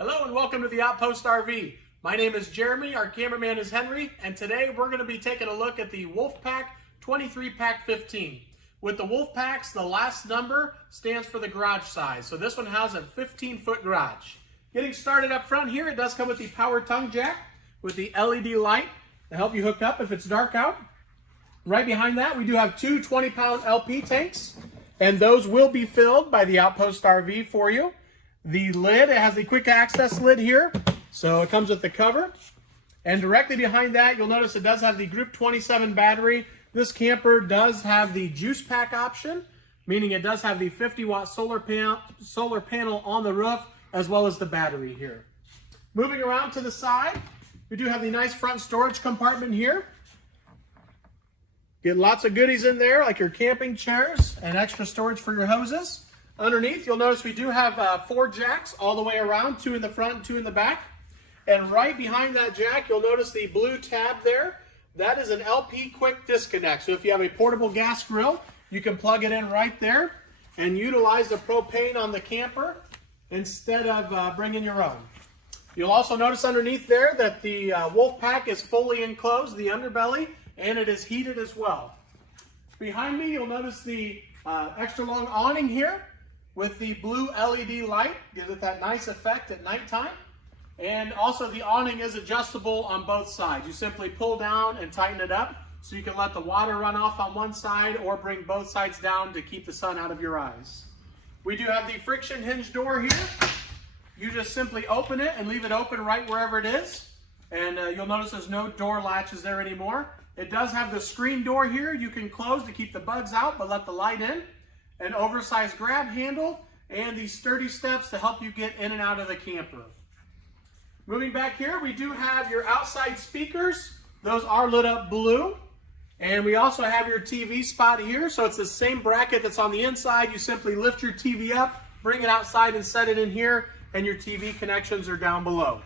Hello and welcome to the Outpost RV. My name is Jeremy, our cameraman is Henry, and today we're going to be taking a look at the Wolfpack 23Pack15. With the Wolfpacks, the last number stands for the garage size. So this one has a 15-foot garage. Getting started up front here, it does come with the power tongue jack with the LED light to help you hook up if it's dark out. Right behind that, we do have two 20-pound LP tanks, and those will be filled by the Outpost RV for you. The lid, it has the quick access lid here, so it comes with the cover. And directly behind that, you'll notice it does have the Group 27 battery. This camper does have the juice pack option, meaning it does have the 50-watt solar panel on the roof, as well as the battery here. Moving around to the side, we do have the nice front storage compartment here. Get lots of goodies in there, like your camping chairs and extra storage for your hoses. Underneath, you'll notice we do have 4 jacks all the way around, 2 in the front and 2 in the back. And right behind that jack, you'll notice the blue tab there. That is an LP quick disconnect. So if you have a portable gas grill, you can plug it in right there and utilize the propane on the camper instead of bringing your own. You'll also notice underneath there that the Wolfpack is fully enclosed, the underbelly, and it is heated as well. Behind me, you'll notice the extra long awning here with the blue LED light. Gives it that nice effect at nighttime. And also the awning is adjustable on both sides. You simply pull down and tighten it up so you can let the water run off on one side or bring both sides down to keep the sun out of your eyes. We do have the friction hinge door here. You just simply open it and leave it open right wherever it is. And you'll notice there's no door latches there anymore. It does have the screen door here you can close to keep the bugs out but let the light in. An oversized grab handle and these sturdy steps to help you get in and out of the camper. Moving back here, we do have your outside speakers. Those are lit up blue. And we also have your TV spot here. So it's the same bracket that's on the inside. You simply lift your TV up, bring it outside and set it in here, and your TV connections are down below.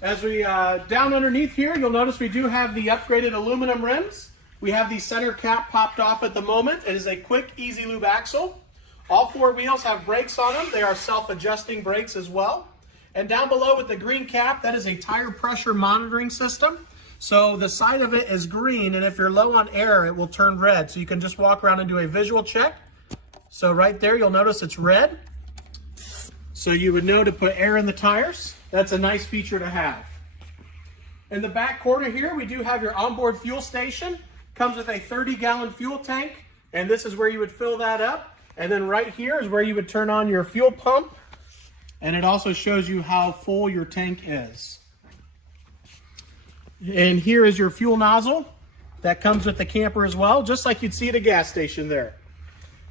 As we down underneath here, you'll notice we do have the upgraded aluminum rims. We have the center cap popped off at the moment. It is a quick, easy lube axle. All 4 wheels have brakes on them. They are self-adjusting brakes as well. And down below with the green cap, that is a tire pressure monitoring system. So the side of it is green, and if you're low on air, it will turn red. So you can just walk around and do a visual check. So right there, you'll notice it's red. So you would know to put air in the tires. That's a nice feature to have. In the back corner here, we do have your onboard fuel station. Comes with a 30-gallon fuel tank, and this is where you would fill that up. And then right here is where you would turn on your fuel pump, and it also shows you how full your tank is. And here is your fuel nozzle that comes with the camper as well, just like you'd see at a gas station there.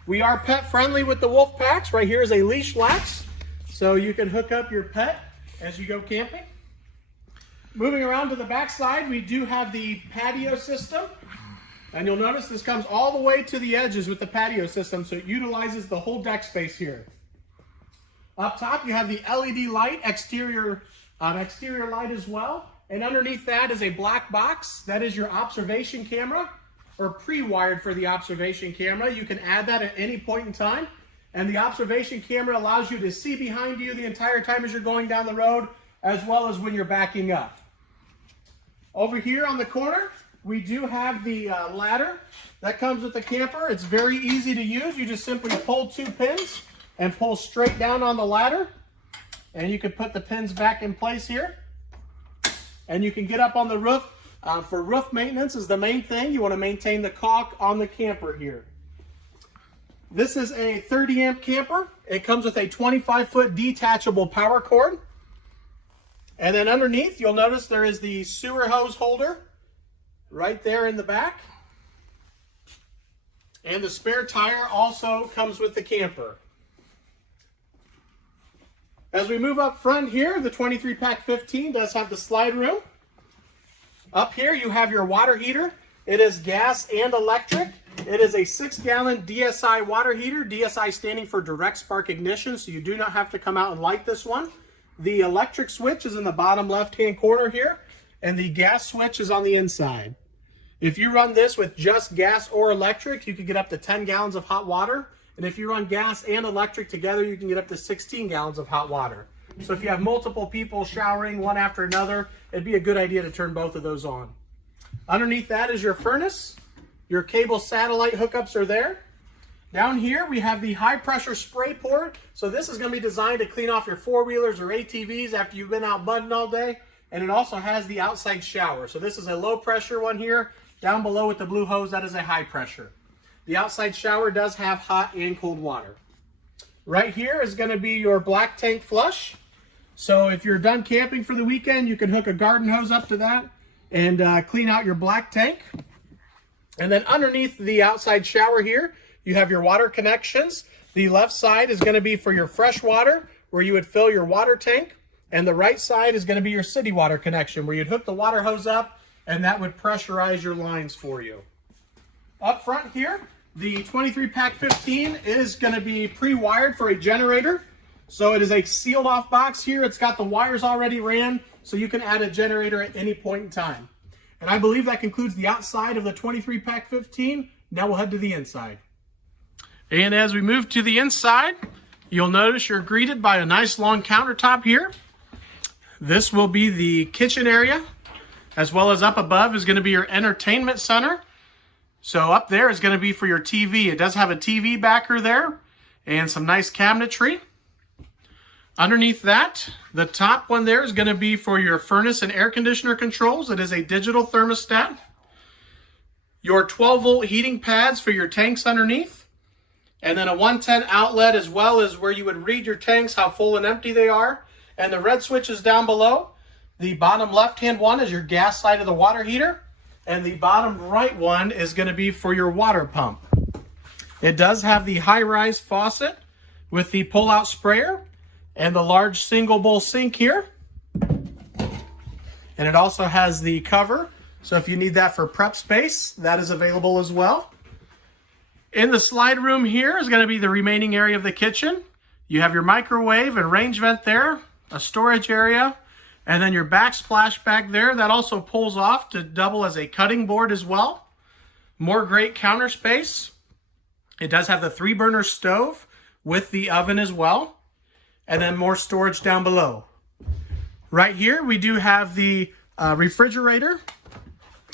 We are pet friendly with the Wolfpacks. Right here is a leash latch, so you can hook up your pet as you go camping. Moving around to the back side, we do have the patio system. And you'll notice this comes all the way to the edges with the patio system, so it utilizes the whole deck space here. Up top, you have the LED light, exterior light as well. And underneath that is a black box. That is your observation camera, or pre-wired for the observation camera. You can add that at any point in time. And the observation camera allows you to see behind you the entire time as you're going down the road, as well as when you're backing up. Over here on the corner, we do have the ladder that comes with the camper. It's very easy to use. You just simply pull 2 pins and pull straight down on the ladder. And you can put the pins back in place here. And you can get up on the roof. For roof maintenance is the main thing. You want to maintain the caulk on the camper here. This is a 30 amp camper. It comes with a 25-foot detachable power cord. And then underneath, you'll notice there is the sewer hose holder right there in the back. And the spare tire also comes with the camper. As we move up front here, the 23Pack15 does have the slide room. Up here you have your water heater. It is gas and electric. It is a 6-gallon DSI water heater, DSI standing for direct spark ignition, so you do not have to come out and light this one. The electric switch is in the bottom left-hand corner here, and the gas switch is on the inside. If you run this with just gas or electric, you can get up to 10 gallons of hot water And if you run gas and electric together, you can get up to 16 gallons of hot water. So if you have multiple people showering one after another, it'd be a good idea to turn both of those on. Underneath that is your furnace. Your cable satellite hookups are there. Down here we have the high pressure spray port. So this is going to be designed to clean off your four-wheelers or ATVs after you've been out mudding all day. And it also has the outside shower. So this is a low pressure one here. Down below with the blue hose, that is a high pressure. The outside shower does have hot and cold water. Right here is going to be your black tank flush. So if you're done camping for the weekend, you can hook a garden hose up to that and clean out your black tank. And then underneath the outside shower here, you have your water connections. The left side is going to be for your fresh water, where you would fill your water tank. And the right side is going to be your city water connection, where you'd hook the water hose up and that would pressurize your lines for you. Up front here, the 23Pack15 is going to be pre-wired for a generator. So it is a sealed off box here. It's got the wires already ran, so you can add a generator at any point in time. And I believe that concludes the outside of the 23Pack15. Now we'll head to the inside. And as we move to the inside, you'll notice you're greeted by a nice long countertop here. This will be the kitchen area, as well as up above is going to be your entertainment center. So up there is going to be for your TV. It does have a TV backer there and some nice cabinetry. Underneath that, the top one there is going to be for your furnace and air conditioner controls. It is a digital thermostat. Your 12-volt heating pads for your tanks underneath. And then a 110 outlet, as well as where you would read your tanks, how full and empty they are. And the red switch is down below. The bottom left-hand one is your gas side of the water heater. And the bottom right one is going to be for your water pump. It does have the high-rise faucet with the pull-out sprayer and the large single bowl sink here. And it also has the cover. So if you need that for prep space, that is available as well. In the slide room here is going to be the remaining area of the kitchen. You have your microwave and range vent there, a storage area, and then your backsplash back there. That also pulls off to double as a cutting board as well. More great counter space. It does have the 3-burner stove with the oven as well. And then more storage down below. Right here we do have the refrigerator.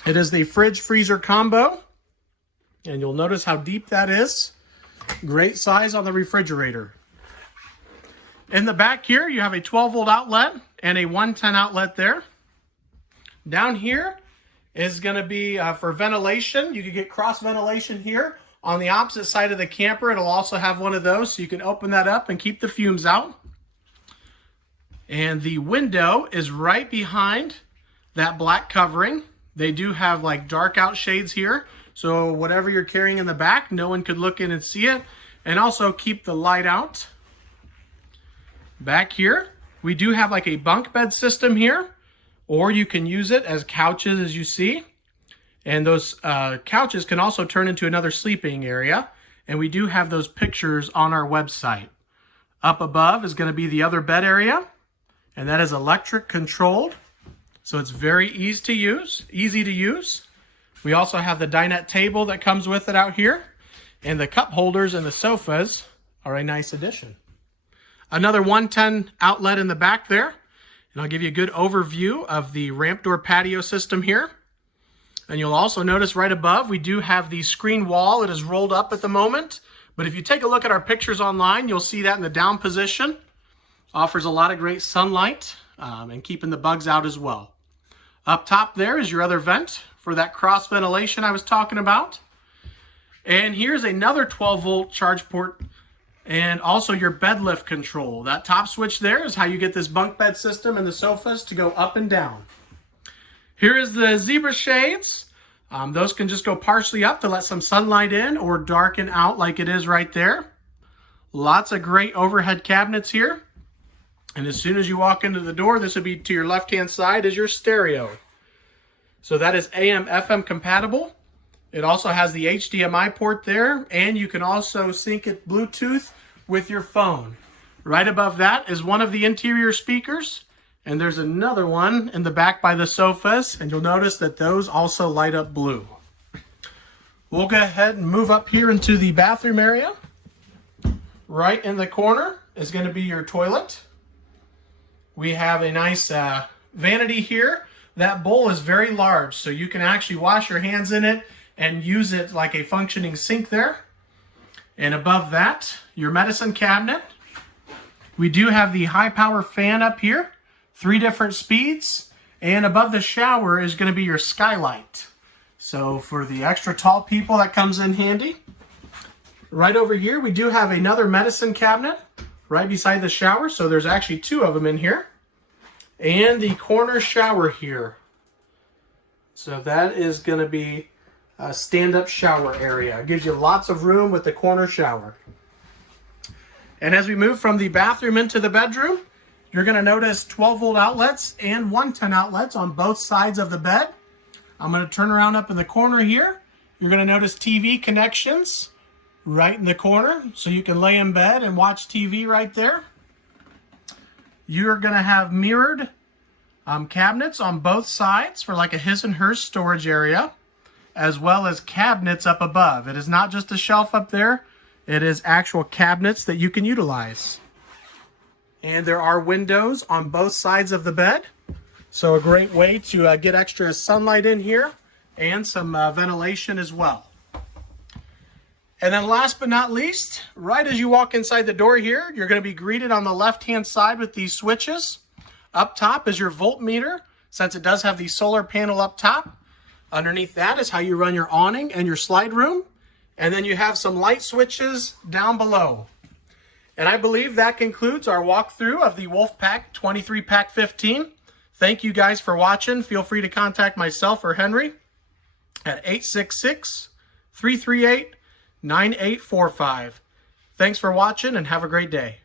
It is the fridge freezer combo. And you'll notice how deep that is. Great size on the refrigerator. In the back here, you have a 12-volt outlet and a 110 outlet there. Down here is going to be for ventilation. You can get cross ventilation here. On the opposite side of the camper, it'll also have one of those, so you can open that up and keep the fumes out. And the window is right behind that black covering. They do have like dark out shades here. So whatever you're carrying in the back, no one could look in and see it. And also keep the light out. Back here, we do have like a bunk bed system here. Or you can use it as couches, as you see. And those couches can also turn into another sleeping area. And we do have those pictures on our website. Up above is going to be the other bed area. And that is electric controlled. So it's very easy to use. We also have the dinette table that comes with it out here. And the cup holders and the sofas are a nice addition. Another 110 outlet in the back there. And I'll give you a good overview of the ramp door patio system here. And you'll also notice right above, we do have the screen wall. It is rolled up at the moment. But if you take a look at our pictures online, you'll see that in the down position. Offers a lot of great sunlight and keeping the bugs out as well. Up top there is your other vent for that cross ventilation I was talking about. And here's another 12-volt charge port and also your bed lift control. That top switch there is how you get this bunk bed system and the sofas to go up and down. Here is the zebra shades. Those can just go partially up to let some sunlight in or darken out like it is right there. Lots of great overhead cabinets here. And as soon as you walk into the door, this would be to your left-hand side is your stereo. So that is AM, FM compatible. It also has the HDMI port there, and you can also sync it Bluetooth with your phone. Right above that is one of the interior speakers, and there's another one in the back by the sofas, and you'll notice that those also light up blue. We'll go ahead and move up here into the bathroom area. Right in the corner is going to be your toilet. We have a nice vanity here. That bowl is very large, so you can actually wash your hands in it and use it like a functioning sink there. And above that, your medicine cabinet. We do have the high power fan up here, 3 different speeds. And above the shower is going to be your skylight. So for the extra tall people, that comes in handy. Right over here, we do have another medicine cabinet right beside the shower. So there's actually 2 of them in here. And the corner shower here. So that is going to be a stand-up shower area. It gives you lots of room with the corner shower. And as we move from the bathroom into the bedroom, you're going to notice 12-volt outlets and 110 outlets on both sides of the bed. I'm going to turn around up in the corner here. You're going to notice TV connections right in the corner, so you can lay in bed and watch TV right there. You're going to have mirrored cabinets on both sides for like a his and hers storage area, as well as cabinets up above. It is not just a shelf up there. It is actual cabinets that you can utilize. And there are windows on both sides of the bed. So a great way to get extra sunlight in here and some ventilation as well. And then last but not least, right as you walk inside the door here, you're going to be greeted on the left-hand side with these switches. Up top is your voltmeter, since it does have the solar panel up top. Underneath that is how you run your awning and your slide room. And then you have some light switches down below. And I believe that concludes our walkthrough of the Wolfpack 23Pack15. Thank you guys for watching. Feel free to contact myself or Henry at 866-338-9845. Thanks for watching and have a great day.